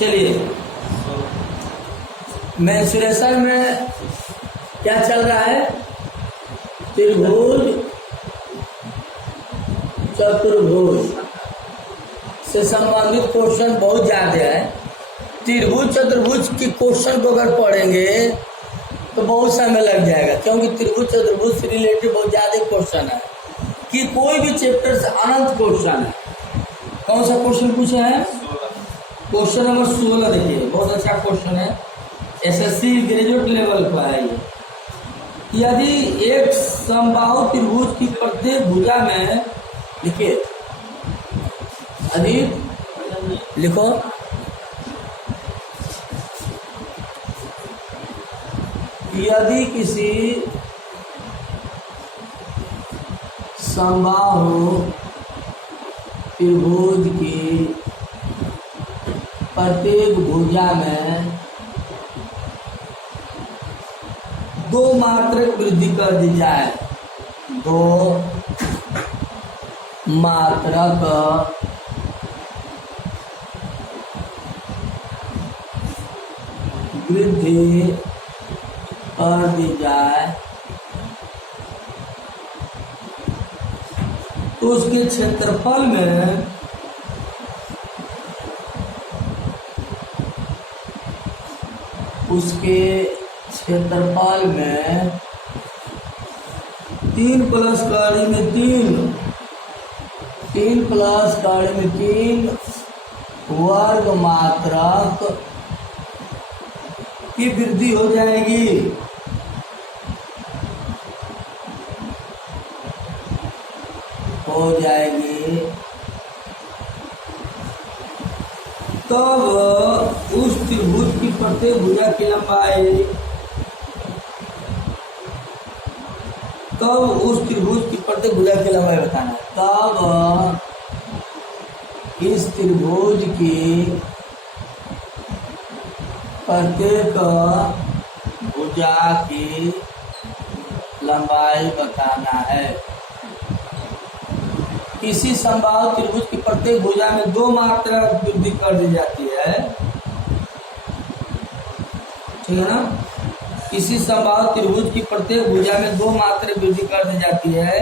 चलिए, मेंसुरेशन में क्या चल रहा है? त्रिभुज चतुर्भुज से संबंधित क्वेश्चन बहुत ज्यादा है। त्रिभुज चतुर्भुज के क्वेश्चन को अगर पढ़ेंगे तो बहुत समय लग जाएगा, क्योंकि त्रिभुज चतुर्भुज से रिलेटेड बहुत ज्यादा क्वेश्चन है कि कोई भी चैप्टर से अनंत क्वेश्चन है। कौन सा क्वेश्चन पूछा है? क्वेश्चन नंबर 16 देखिए, बहुत अच्छा क्वेश्चन है, एसएससी ग्रेजुएट लेवल का है ये। यदि एक समबाहु त्रिभुज की प्रत्येक भुजा में, लिखिए अभी लिखो, यदि किसी समबाहु त्रिभुज की प्रत्येक भुजा में दो मात्रक वृद्धि कर दी जाए, दो मात्रक वृद्धि कर दी जाए तो उसके क्षेत्रफल में तीन प्लस कड़ी में तीन वर्ग मात्रक की वृद्धि हो जाएगी। तब उस त्रिभुज की प्रत्येक भुजा की लंबाई बताना है। तब इस त्रिभुज की प्रत्येक भुजा की लंबाई बताना है। किसी समबाहु त्रिभुज की प्रत्येक भुजा में दो मात्रा वृद्धि कर दी जाती है, ठीक है ना? किसी समबाहु त्रिभुज की प्रत्येक भुजा में दो मात्रा वृद्धि कर दी जाती है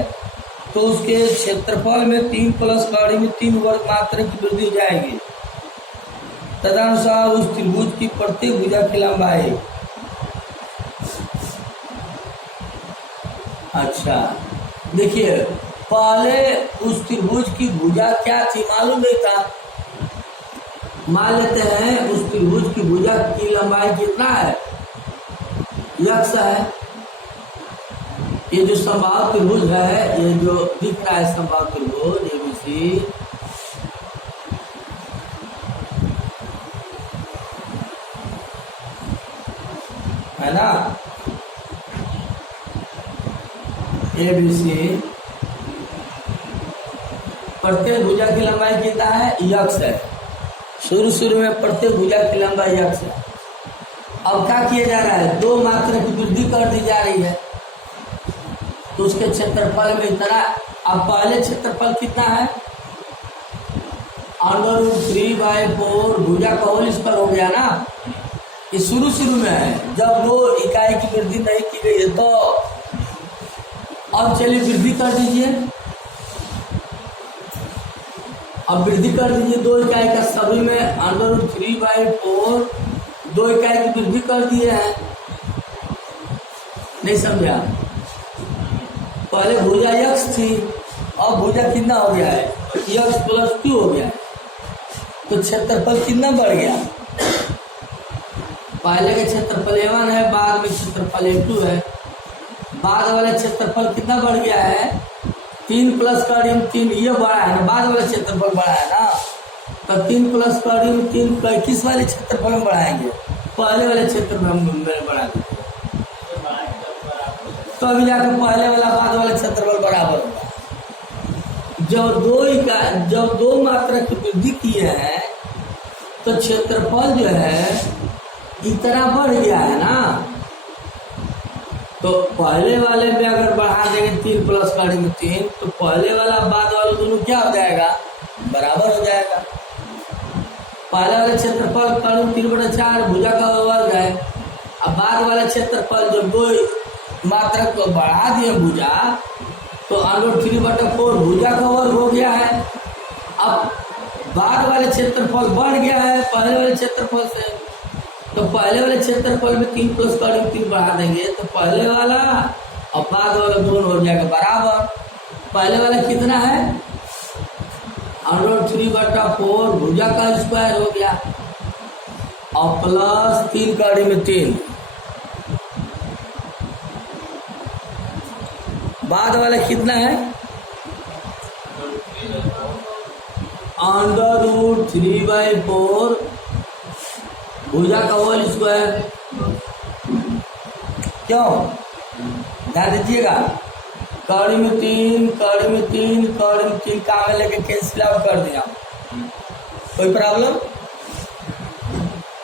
तो उसके क्षेत्रफल में 3 प्लस कड़ी में 3 वर्ग मात्रा की वृद्धि हो जाएगी। तदनुसार उस त्रिभुज की प्रत्येक भुजा की लंबाई, अच्छा देखिए, पहले उस त्रिभुज की भुजा क्या थी मालूम नहीं था। मान लेते हैं उस त्रिभुज की भुजा की लंबाई कितना है? यक्स है। ये जो समबाहु त्रिभुज है, ये जो दिख रहा है समबाहु त्रिभुज एबीसी, है ना, एबीसी, प्रत्येक भुजा की लंबाई कितना है? यक्स है। शुरू में प्रत्येक भुजा की लंबाई यक्स है। अब क्या किया जा रहा है? दो मात्रा की वृद्धि कर दी जा रही है तो उसके क्षेत्रफल में इतना। अब पहले क्षेत्रफल कितना है? √3/4 भुजा का होल स्क्वायर हो गया ना। ये शुरू में है, जब दो इकाई की वृद्धि नहीं की गई है। तो अब चलिए वृद्धि कर दीजिए, अब वृद्धि कर दीजिए दो इकाई का, सभी में √3/4 दो इकाई की वृद्धि कर दिए हैं। नहीं समझा? पहले भुजा यक्स थी, अब भुजा कितना हो गया है? यक्स प्लस 2 हो गया है। तो क्षेत्रफल कितना बढ़ गया? पहले का क्षेत्रफल A1 है, बाद में क्षेत्रफल A2 है। बाद वाला क्षेत्रफल कितना बढ़ गया है? 3 प्लस कड़ी में 3, ये बड़ा है ना, बाद वाला क्षेत्रफल बड़ा है ना। तो 3 प्लस कड़ी में 3 किस वाले क्षेत्रफल में बढ़ाएंगे? पहले वाले क्षेत्रफल में बढ़ा देंगे, तो अभी जाकर पहले वाला बाद वाला क्षेत्रफल बराबर होगा। जब दो मात्रा की वृद्धि किए हैं तो क्षेत्रफल जो है इतना बढ़ गया है ना। तो पहले वाले में अगर बढ़ा देंगे 3 प्लस कड़ी में 3, तो पहले वाला बाद वाला दोनों क्या हो जाएगा? बराबर हो जाएगा। पहले वाले क्षेत्रफल कर्ण 3/4 भुजा का वर्ग है। अब बाद वाला क्षेत्रफल जब दो मात्रक को बढ़ा दिए भुजा तो √3/4 भुजा का वर्ग हो गया है। अब बाद वाले क्षेत्रफल बढ़ गया है पहले वाले क्षेत्रफल से, तो पहले वाले क्षेत्रफल में 3 + √3 बढ़ा देंगे तो पहले वाला और बाद वाला दोनों हो जाएगा बराबर। पहले वाला कितना है √3/4 भुजा का स्क्वायर हो गया और प्लस 3 कड़ी में 3। बाद वाला कितना है √3/4 भुजा का होल स्क्वायर। क्यों ध्यान दीजिएगा, कड़ी में 3 कड़ी में 3 कड़ी में 3 काम में लेके कैंसिल आउट कर दिया। कोई प्रॉब्लम,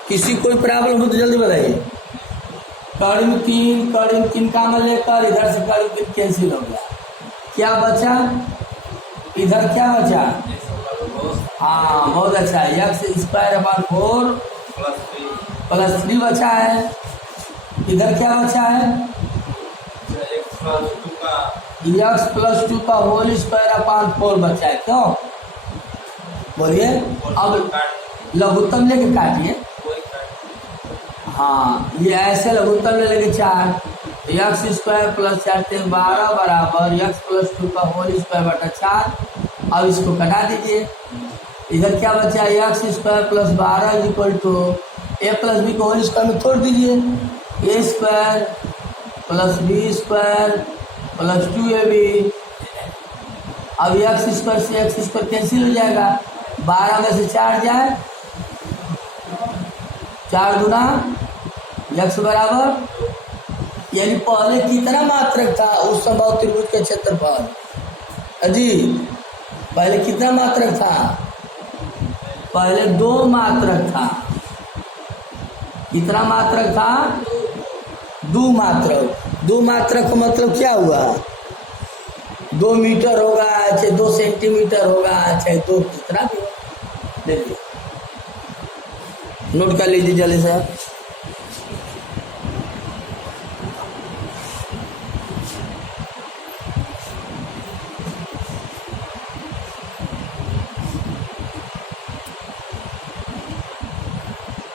किसी कोई प्रॉब्लम हो तो जल्दी बताइए। कड़ी में 3 काम में लेकर इधर से कड़ी 3 कैंसिल हो गया, क्या बचा इधर क्या बचा, हाँ बहुत अच्छा है, x² + 4 + 3 बचा है। इधर क्या बचा है x+2 का होल स्क्वायर 4 बचा है। क्यों बोलिए, अब लघुत्तम लेके काटिए। हाँ ये ऐसे लघुत्तम ले लेंगे 4, x² + 4 = 12 बराबर x+2 का होल स्क्वायर 4। अब इसको कटा दीजिए, इधर क्या बचा x² + 12 = a + b को होल स्क्वायर में तोड़ दीजिए, a² + b² + 2ab। अब x² से x² कैंसिल हो जाएगा, 12 में से 4 जाए 4 गुना x बराबर, यानी पहले कितना मात्रक था उस समबाहु त्रिभुज के क्षेत्रफल अजी, पहले कितना मात्रक था, पहले 2 मात्रक था। कितना मात्रक था 2 मात्रक। 2 मात्रक का मतलब क्या हुआ, 2 मीटर होगा चाहे 2 सेंटीमीटर होगा चाहे 2 कितना भी हो। देखिए नोट कर लीजिए जल्दी से।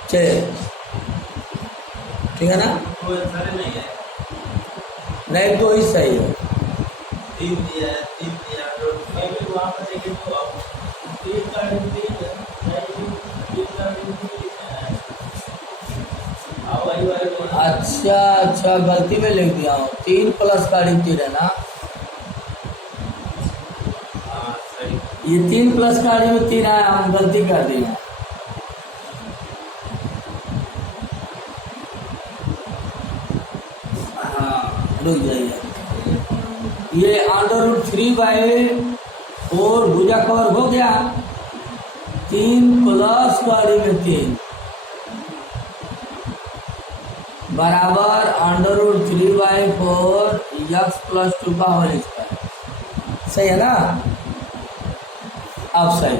चलिए ठीक है ना, नहीं 2 ही सही है। अच्छा गलती में लिख दिया हूँ, 3 + कड़ी 3 है ना, ये 3 + कड़ी में 3 है, हम गलती कर दिए। रुक जाइए, ये √3/4 भुजा का वर्ग हो गया, 3 + कड़ी में 3 बराबर √3/4 x+2 का होल स्क्वायर। सही है ना, अब सही।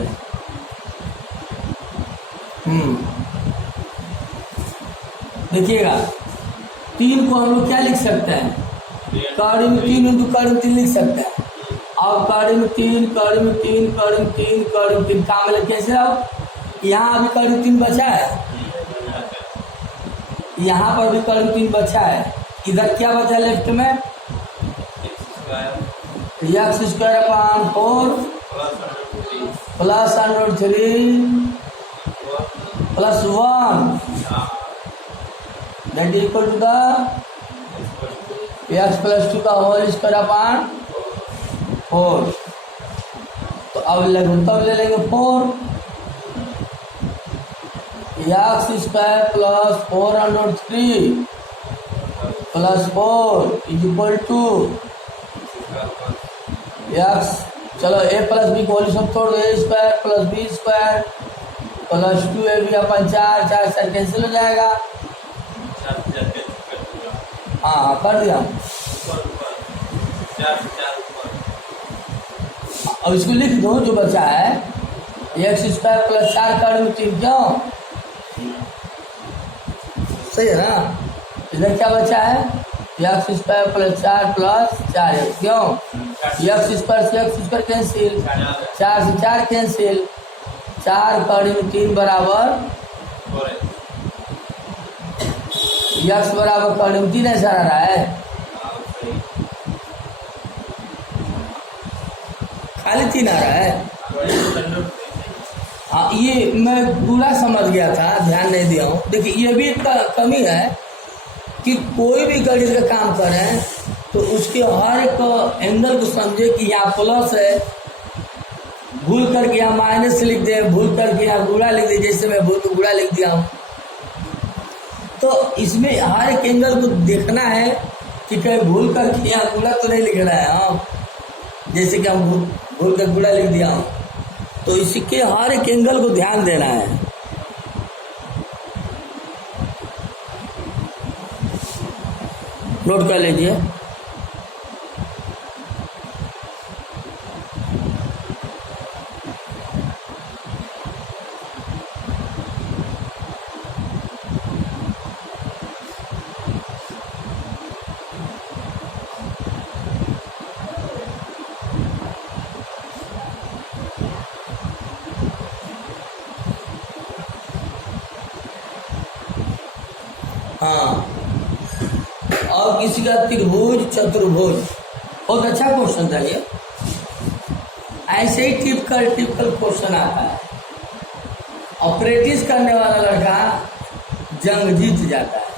देखिएगा 3 को हम लोग क्या लिख सकते हैं, कड़ी में 3 × कड़ी में 3 लिख सकते हैं। अब कड़ी में 3 कड़ी में 3 कड़ी में 3 कड़ी में 3 काम में कैसे आओ, यहाँ अभी कड़ी 3 बचा है, यहाँ पर भी कड़ी 3 बचा है, इधर क्या बचा लेफ्ट में x² / 4 + √3 + 1 that is equal to the x+2 का होल स्क्वायर 4। तो अब लघुत्तम ले लेंगे 4, x² + 4√3 + 4 = x। चलो a + b को होल सब तोड़ दो, a² + b² + 2ab/4 4 से कैंसिल हो जाएगा। हाँ कर दिया, अब इसको लिख दो जो बचा है एक्स स्क्वायर प्लस 4 का ऋण 3 क्यों? सही है ना? इधर क्या बचा है? एक्स स्क्वायर प्लस 4 प्लस 4 क्यों? एक्स स्क्वायर से एक्स स्क्वायर कैंसिल, 4 से 4 कैंसिल, 4 का ऋण 3 बराबर एक्स बराबर का ऋण 3 ऐसा रहा है। खाली 3 आ रहा है। हाँ, ये मैं पूरा समझ गया था, ध्यान नहीं दिया हूँ। देखिए ये भी एक कमी है कि कोई भी गणित का काम करें तो उसके हर एक एंगल को समझे कि यहाँ प्लस है, भूल करके यहाँ माइनस लिख दे, भूल करके यहाँ गुणा लिख दे, जैसे मैं भूल गुणा लिख दिया हूँ। तो इसमें हर एक एंगल को देखना है कि कहीं भूल करके यहाँ गुणा तो नहीं लिख रहा है हम, जैसे कि हम भूल कर गुणा लिख दिया हूँ। तो इसके हर एक एंगल को ध्यान देना है। नोट कर लीजिए। हाँ, और किसी का त्रिभुज चतुर्भुज, बहुत अच्छा क्वेश्चन था ये। ऐसे ही टिपिकल क्वेश्चन आता है और प्रैक्टिस करने वाला लड़का जंग जीत जाता है।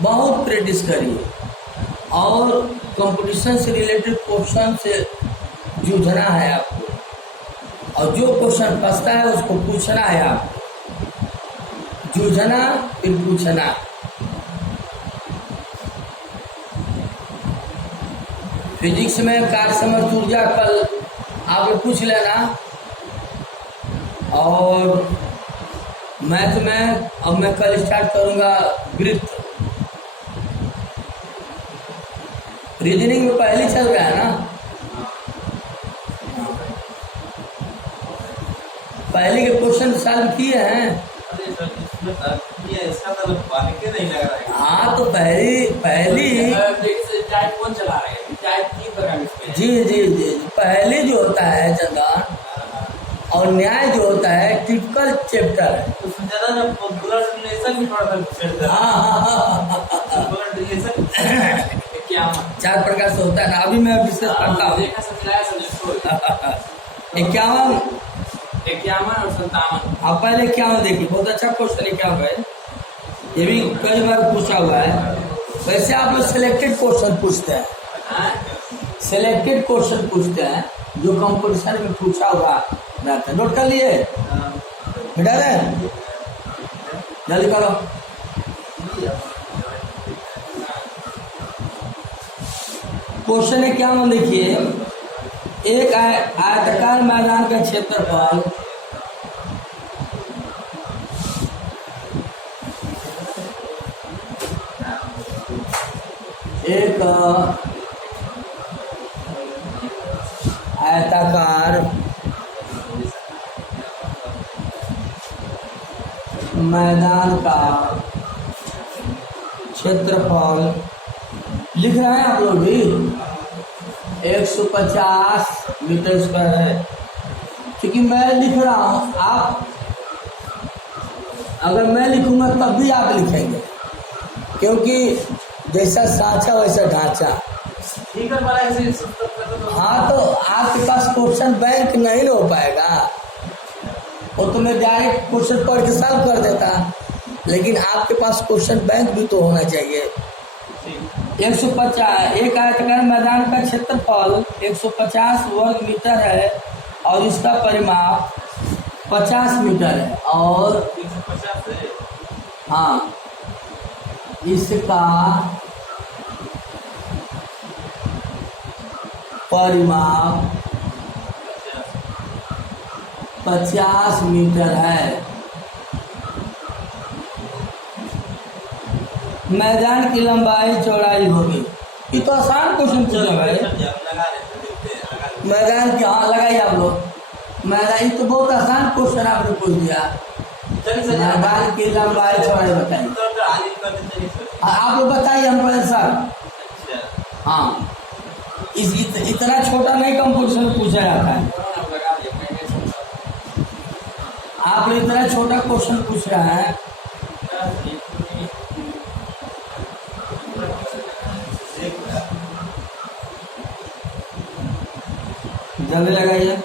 बहुत प्रैक्टिस करिए और कंपटीशन से रिलेटेड क्वेश्चन से जूझना है आपको, और जो क्वेश्चन फंसता है उसको पूछना है आपको। जूझना फिर पूछना। फिजिक्स में कार्य समर्थ ऊर्जा कल आप लोग पूछ लेना, और मैथ में अब मैं कल स्टार्ट करूंगा वृत्त। रीजनिंग में पहले चल रहा है ना, पहले के क्वेश्चन सॉल्व किए हैं। हाँ, तो पहली कौन चला रहा है? जी जी जी, पहले जो होता है चंदन और न्याय जो होता है टिपिकल चैप्टर है। चार प्रकार से होता है ना, अभी मैं विशेष पढ़ता हूँ। 51 और 57। आप पहले 51 देखिए, बहुत अच्छा क्वेश्चन 51 है, ये भी कई बार पूछा हुआ है। वैसे आप लोग सिलेक्टेड क्वेश्चन पूछते हैं, सिलेक्टेड क्वेश्चन पूछते हैं जो कंपटीशन में पूछा हुआ रहता है। नोट कर लिए बेटा रे, जल्दी करो। क्वेश्चन 51 देखिए, एक आयताकार मैदान का क्षेत्रफल एक आयताकार मैदान का क्षेत्रफल लिख रहे हैं आप लोग भी, 150 मीटर स्क्वायर है। क्योंकि मैं लिख रहा हूं, आप अगर मैं लिखूंगा तब भी आप लिखेंगे, क्योंकि जैसा साँचा वैसा ढांचा। हाँ, तो आपके पास क्वेश्चन बैंक नहीं हो पाएगा, वो तो मैं डायरेक्ट क्वेश्चन पढ़ के सॉल्व कर देता, लेकिन आपके पास क्वेश्चन बैंक भी तो होना चाहिए। 150 एक आयताकार मैदान का क्षेत्रफल 150 वर्ग मीटर है और इसका परिमाप 50 मीटर है, और 150 है। हाँ, इसका परिमाप 50 मीटर है। मैदान की लंबाई चौड़ाई होगी। ये तो आसान क्वेश्चन पूछा भाई। मैदान की, हाँ लगाइए आप लोग, मेरा ये तो बहुत आसान क्वेश्चन आपने पूछ दिया। मैदान की लंबाई चौड़ाई बताइए। आप लोग बताइए, हम पहले सर। हाँ, इतना छोटा नहीं कंपटीशन पूछा जाता है। आप लोग इतना छोटा क्वेश्चन पूछ रहा है। जल्दी लगाइए।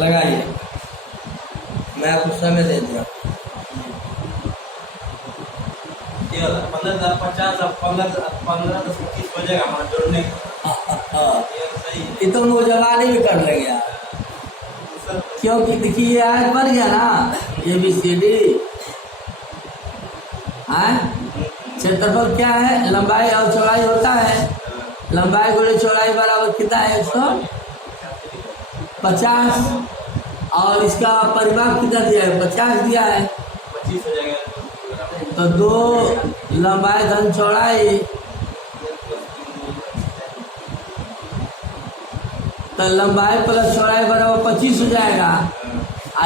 लगाइए, मैं आपको समय दे दिया। 15-15 हो जाएगा हमारा जोड़ने का। ये तो नौजवान भी कर लेंगे यार, क्योंकि देखिए ये आज बन गया ना ABCD। क्षेत्रफल क्या है? लंबाई और चौड़ाई होता है। लंबाई गुणे चौड़ाई बराबर कितना है? 150। और इसका परिमाप कितना दिया है? 50 दिया है। 25 हो जाएगा। तो 2 लंबाई धन चौड़ाई, तो लंबाई प्लस चौड़ाई बराबर 25 हो जाएगा।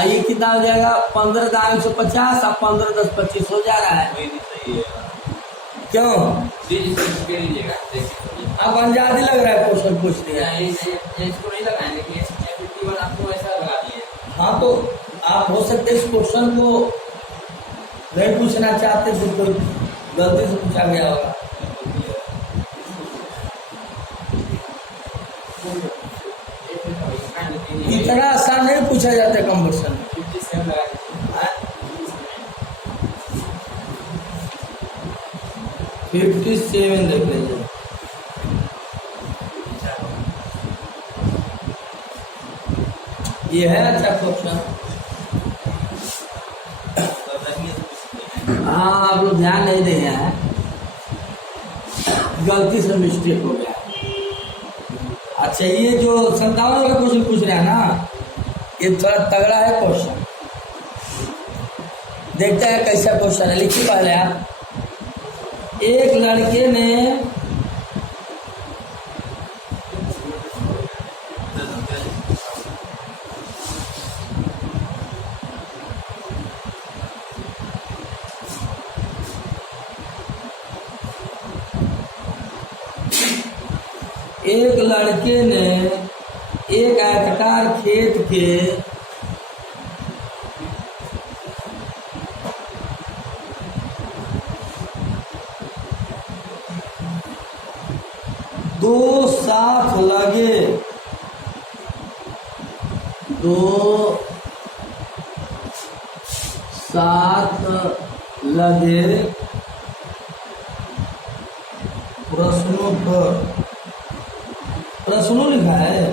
ये कितना हो जाएगा? 15 दाएं 150 और 15 10 25 हो जा रहा है। क्यों आप अंजादी लग रहा है क्वेश्चन पूछ दिया। इसको नहीं लगाएंगे कि 51 आपको ऐसा लगा दिए। हाँ, तो आप हो सकते इस क्वेश्चन को नहीं पूछना चाहते थे, कोई गलती से पूछा गया होगा। इतना आसान नहीं पूछा जाता कन्वर्शन में। 57 लगा दीजिए। 57 देख लीजिए। ये है अच्छा क्वेश्चन। हाँ, आप लोग ध्यान नहीं दे रहे हैं, गलती से मिस्टेक हो गया। अच्छा, ये जो 57 वाला क्वेश्चन पूछ रहे हैं ना, ये थोड़ा तगड़ा है क्वेश्चन। देखते हैं कैसा क्वेश्चन है। लिखिए पहले आप। एक लड़के ने एक आयताकार खेत के दो साथ लगे प्रश्नों लिखा है।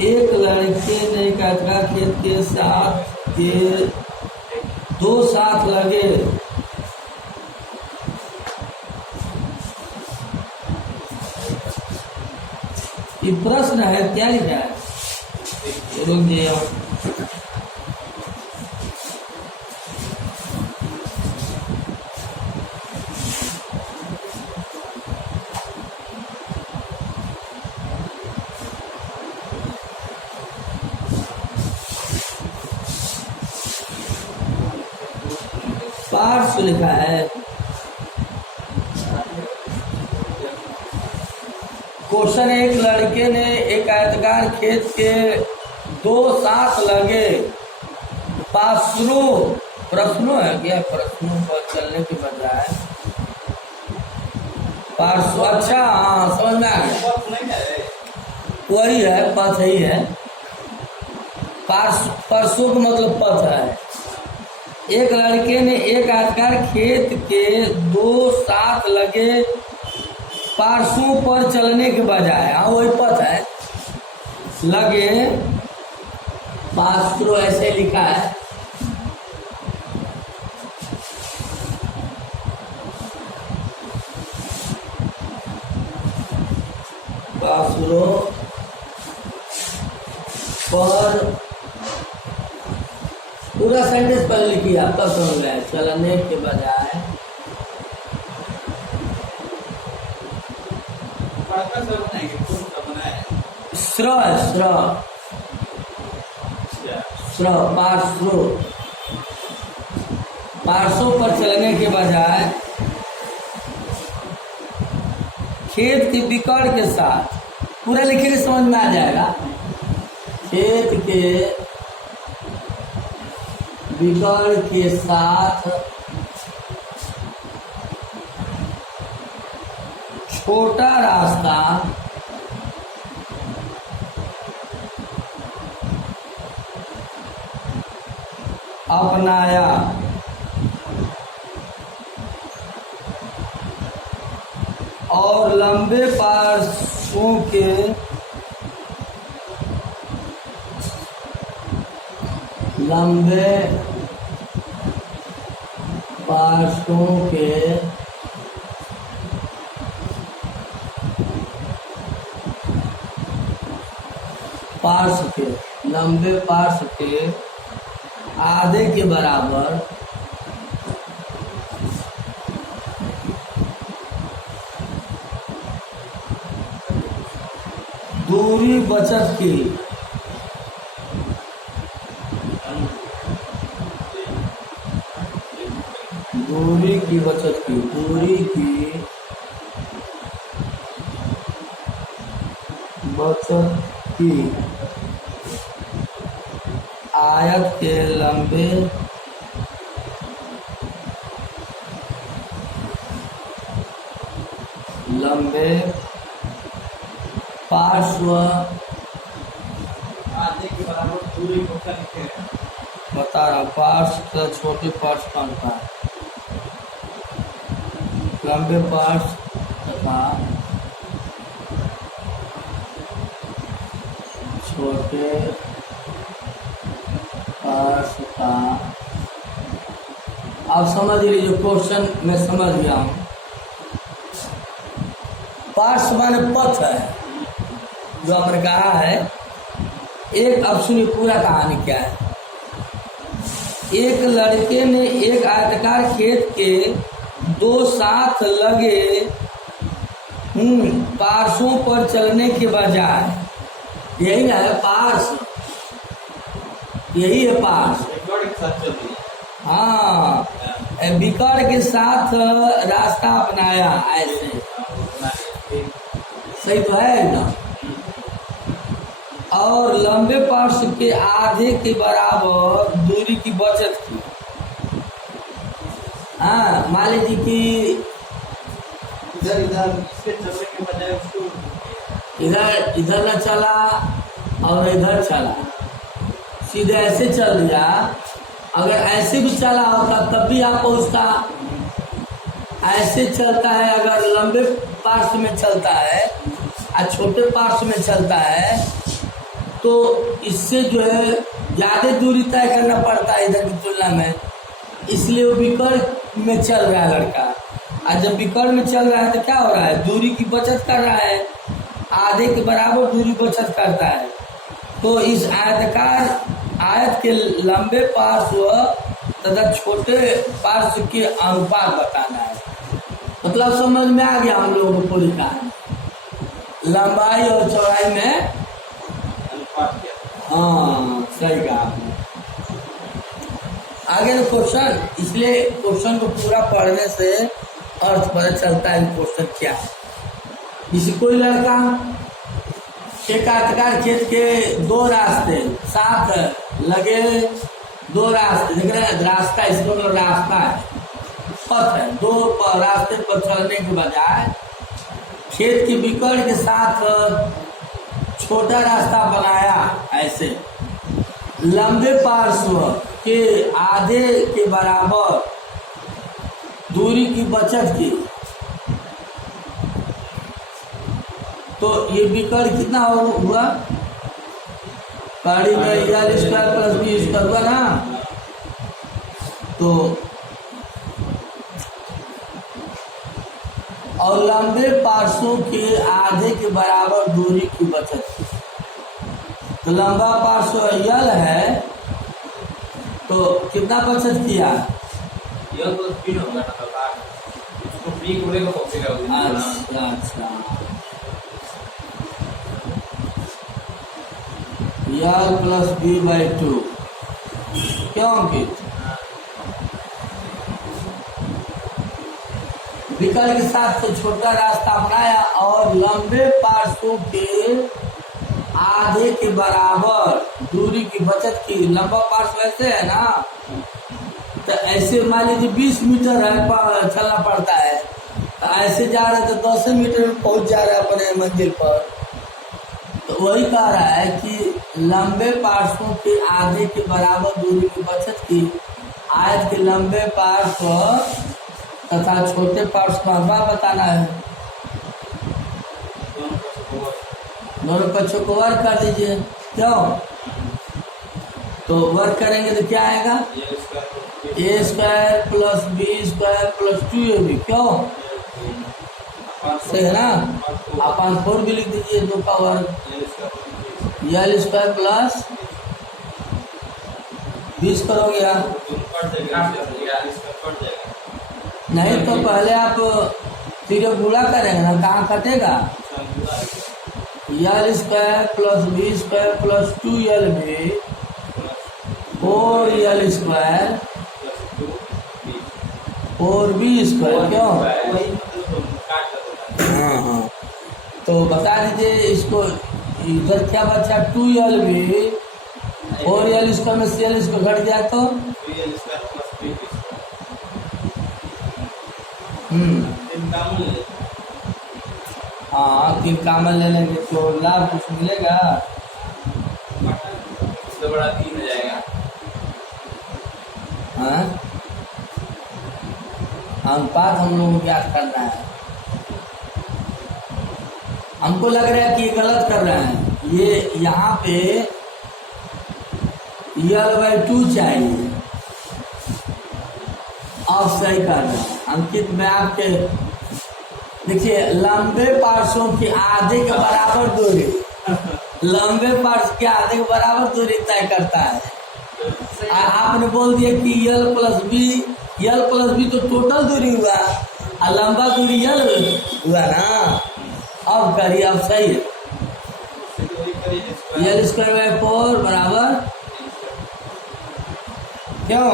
एक लड़के ने एक आयताकार खेत के साथ के 2 साथ लगे ये प्रश्न है, क्या लिखा है? रुक जाइए। पार्श्व लिखा है। क्वेश्चन है, एक लड़के ने एक आयताकार खेत के 2 साथ लगे प्रश्नों है क्या? प्रश्नों पर चलने के बजाय पार्श्व। अच्छा, हाँ समझ में आ गया। वही है, पथ ही है। पार्श्व का मतलब पथ है। एक लड़के ने एक आयताकार खेत के 2 साथ लगे पार्श्वों पर चलने के बजाय, हाँ वही पथ है। लगे पार्श्व ऐसे लिखा है, पार्श्व पर पूरा सेंटेंस पर लिखिए, आपका समझ में आए। चलने के बजाय स्र स्र स्र पार्श्व, पार्श्व पर चलने के बजाय खेत की बिकड़ के साथ, पूरा लिखेंगे समझ में आ जाएगा। खेत के बिकड़ के साथ छोटा रास्ता अपनाया, और लंबे पार्श्वों के लंबे पार्श्व के आधे के बराबर दूरी बचत की, दूरी की बचत की, दूरी की बचत की आयत के लंबे पार्श्व आधे के बराबर दूरी को क्या लिखे हैं? बता रहा हूँ, पार्श्व तो छोटे पार्श्व का होता है, लंबे पार्श्व तथा छोटे पार्श्व का। आप समझ लीजिए, क्वेश्चन मैं समझ गया हूँ। पार्श्व माने पथ है, जो आपने कहा है। एक, अब सुनिए पूरा कहानी क्या है। एक लड़के ने एक आयताकार खेत के दो साथ लगे पार्श्वों पर चलने के बजाय, यही ना है पार्श्व, यही है पार्श्व। बिकड़ के साथ चल रही है। हाँ, बिकड़ के साथ रास्ता अपनाया, ऐसे सही तो है एकदम। और लंबे पार्श्व के आधे के बराबर दूरी की बचत की। हाँ, मान लीजिए कि इधर इसके चलने के बजाय उसको इधर न चला और इधर चला, सीधे ऐसे चल दिया। अगर ऐसे भी चला होता तब भी आप पहुंचता। ऐसे चलता है, अगर लंबे पार्श्व में चलता है और छोटे पार्श्व में चलता है, तो इससे जो है ज्यादा दूरी तय करना पड़ता है इधर की तुलना में। इसलिए वो बिकड़ में चल रहा है लड़का। और जब बिकड़ में चल रहा है तो क्या हो रहा है, दूरी की बचत कर रहा है, आधे के बराबर दूरी बचत करता है। तो इस आयत के लंबे पार्श्व तथा छोटे पार्श्व के अनुपात बताना है। मतलब समझ में आ गया हम लोगों को पूरी कहानी, लंबाई और चौड़ाई में अनुपात क्या? हाँ, सही कहा आपने। आगे ना क्वेश्चन, इसलिए क्वेश्चन को पूरा पढ़ने से अर्थ पता चलता है क्वेश्चन क्या है। जैसे कोई लड़का एक आयताकार खेत के दो रास्ते साथ लगे, दो रास्ते देख रहे हैं, रास्ता इसको मतलब रास्ता है, पथ है। दो रास्ते पर चलने के बजाय खेत की बिकड़ के साथ छोटा रास्ता बनाया, ऐसे लंबे पार्श्व के आधे के बराबर दूरी की बचत की। तो ये बिकड़ कितना हुआ, कड़ी में l square plus B square हुआ ना, तो और लंबे पार्श्वों के आधे के बराबर दूरी की बचत की। तो लंबा पार्श्व यल है, तो कितना बचत किया? यल प्लस बी होगा ना, तो इसको बी को लेकर होगा। अच्छा, यल प्लस बी बाई 2, क्यों अंकित? विकल्प के साथ तो छोटा रास्ता अपनाया और लंबे पार्श्वों के आधे के बराबर दूरी की बचत की। लंबा पार्श्व ऐसे है ना, तो ऐसे मान लीजिए 20 मीटर है चलना पड़ता है, तो ऐसे जा रहे तो 10 मीटर में पहुंच जा रहे अपने मंजिल पर। तो वही कह रहा है कि लंबे पार्श्वों के आधे के बराबर दूरी की बचत की। आयत के लंबे पार्श्व तथा छोटे पार्श्व का अनुपात बताना है। दोनों पक्षों को वर्ग कर दीजिए, क्यों? तो वर्ग करेंगे तो क्या आएगा? A square plus B square plus 2ab, क्यों? सही है ना? आप 4 भी लिख दीजिए, 2 का वर्ग यल स्क्वायर प्लस 20 करोगे आप नहीं, तो पहले आप तीनों गुणा करेंगे ना, कहाँ कटेगा? L square plus B square plus 2lb 4l square 4b square, क्यों? हाँ, तो बता दीजिए इसको। इधर क्या बचा? 2lb 4l स्क्वायर में cl इसको घट जाए तो हाँ, 3 कामन ले लेंगे तो लाभ कुछ मिलेगा? इससे बड़ा 3 हो जाएगा। हाँ, अनुपात हम लोगों को याद करना है। हमको लग रहा है कि ये गलत कर रहे हैं। ये यहाँ पे यल/2 चाहिए, आप सही कर रहे हैं। अंकित में आपके देखिए, लंबे पार्श्वों के आधे के बराबर दूरी, लंबे पार्श्व के आधे के बराबर दूरी तय करता है। आपने बोल दिया कि यल प्लस बी तो टोटल दूरी हुआ, और लंबा दूरी यल हुआ ना। अब करिए, अब सही है। यल स्क्वायर बाई 4 बराबर, क्यों?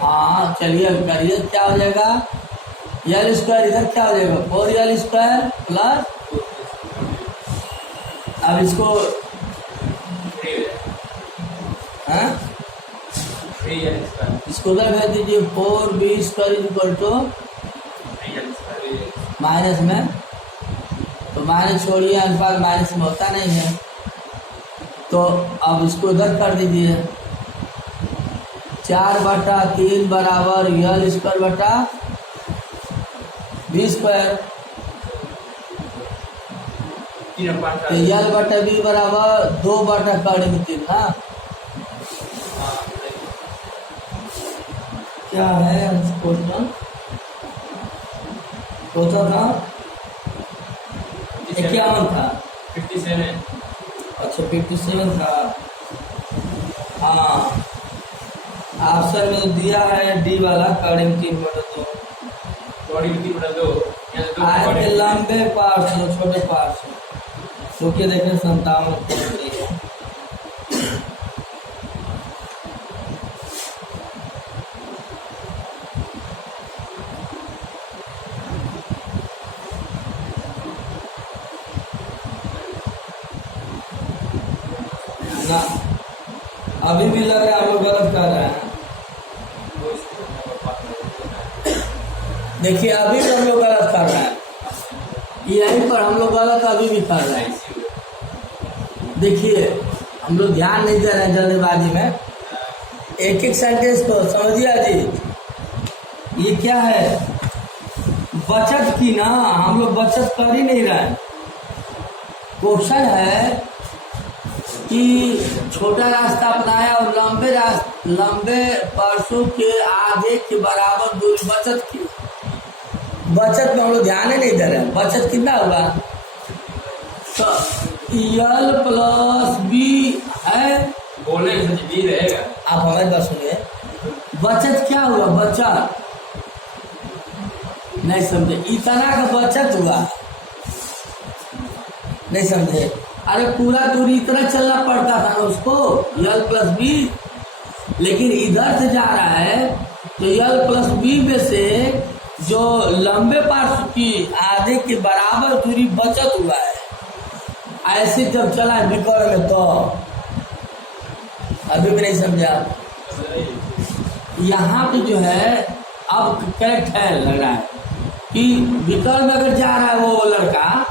हाँ, चलिए करिए, क्या हो जाएगा? यल स्क्वायर इधर क्या हो जाएगा? 4l स्क्वायर प्लस, अब इसको इसको उधर भेज दीजिए। 4b square equal to minus में, तो माइनस छोड़िए, अनुपात माइनस में होता नहीं है, तो अब इसको उधर कर दीजिए। 4/3 बराबर यल स्क्वायर बटा बी स्क्वायर, तो यल बटा बी बराबर 2/3 ना। क्या है क्वेश्चन? क्वेश्चन था 51 था, 57। अच्छा 57 था। हाँ, ऑप्शन में दिया है डी वाला, कड़ी में 3/2। आयत के लंबे पार्श्व छोटे पार्श्व, तो क्या देखें 57 ना। अभी भी लग रहा है हम लोग गलत कर रहे हैं। देखिए, अभी भी हम लोग गलत कर रहे हैं, यहीं पर हम लोग गलत अभी भी कर रहे हैं। देखिए, हम लोग ध्यान नहीं दे रहे हैं जल्दबाजी में। एक एक सेंटेंस को समझिए जी। ये क्या है? बचत की ना, हम लोग बचत कर ही नहीं रहे हैं। क्वेश्चन है कि छोटा रास्ता अपनाया और लंबे परसों के आधे के बराबर दूरी बचत की। बचत में हम लोग ध्यान ही नहीं दे रहे। बचत कितना हुआ? तो यल प्लस बी है, बोलने से बी रहेगा। आप हमारी बात सुनिए। बचत क्या हुआ? बचत नहीं समझे? इतना का बचत हुआ, नहीं समझे? अरे पूरा दूरी इतना चलना पड़ता था ना उसको, यल प्लस बी, लेकिन इधर से जा रहा है तो यल प्लस बी में से जो लंबे पार्श्व की आधे के बराबर दूरी बचत हुआ है। ऐसे जब चला विकर्ण में तो अभी भी नहीं समझा। यहाँ पे जो है अब करेक्ट है, लग रहा है कि विकर्ण में अगर जा रहा है वो लड़का,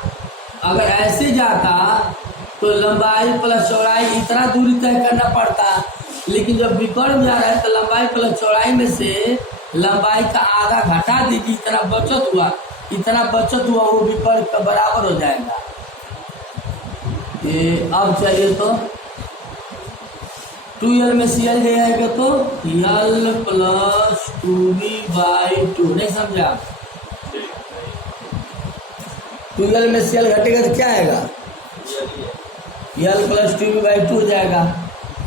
अगर ऐसे जाता तो लंबाई प्लस चौड़ाई इतना दूरी तय करना पड़ता, लेकिन जब विकर्ण में जा रहा है तो लंबाई प्लस चौड़ाई में से लंबाई का आधा घटा दीजिए, इतना बचत हुआ, इतना बचत हुआ वो विकर्ण का बराबर हो जाएगा। ये अब चलिए तो 2l में CL ले आएगा तो l प्लस 2b/2, नहीं समझा? 2l में CL घटेगा तो क्या आएगा? l प्लस 2b/2 हो जाएगा।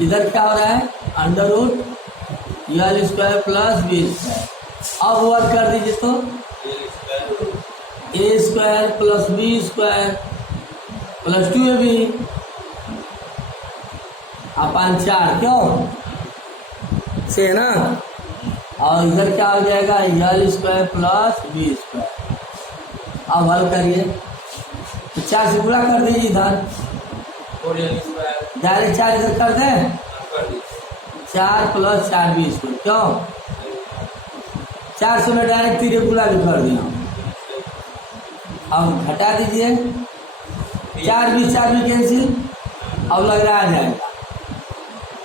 इधर क्या हो रहा है? Under root l square plus b square. अब वर्क कर दीजिए तो a square plus b square plus 2ab अपन 4, क्यों से ना। और इधर क्या हो जाएगा? l square plus b square. अब हल करिए तो 4 से गुणा कर दीजिए इधर, डायरेक्ट 4 इधर कर दें, 4 प्लस 4b स्क्वायर, क्यों 4 से मैं डायरेक्ट 3 गुणा भी कर दिया। अब घटा दीजिए, 4b कैंसिल, अब लग रहा आ जाएगा।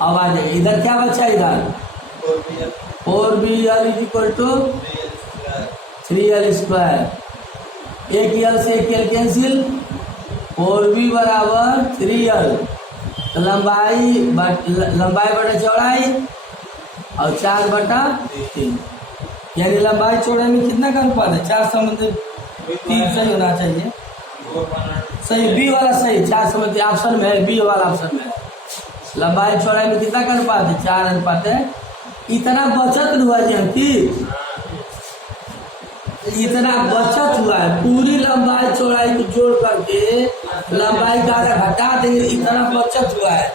अब आ जाएगा, इधर क्या बचा? इधर 4bl equal to 3l square. एक l से एक l कैंसिल, 4b बराबर 3l, तो लंबाई बटा चौड़ाई और 4/3, यानी लंबाई चौड़ाई में कितना का अनुपात है? 4:3 सही होना चाहिए। सही, बी वाला सही, 4 ऑप्शन में है, बी वाला ऑप्शन में है। लंबाई चौड़ाई में कितना का अनुपात है? 4 अनुपात है। इतना बचत हुआ जी हमकी, इतना बचत हुआ है। पूरी लंबाई चौड़ाई को जोड़ करके लंबाई का आधा घटा देंगे, इतना बचत हुआ है।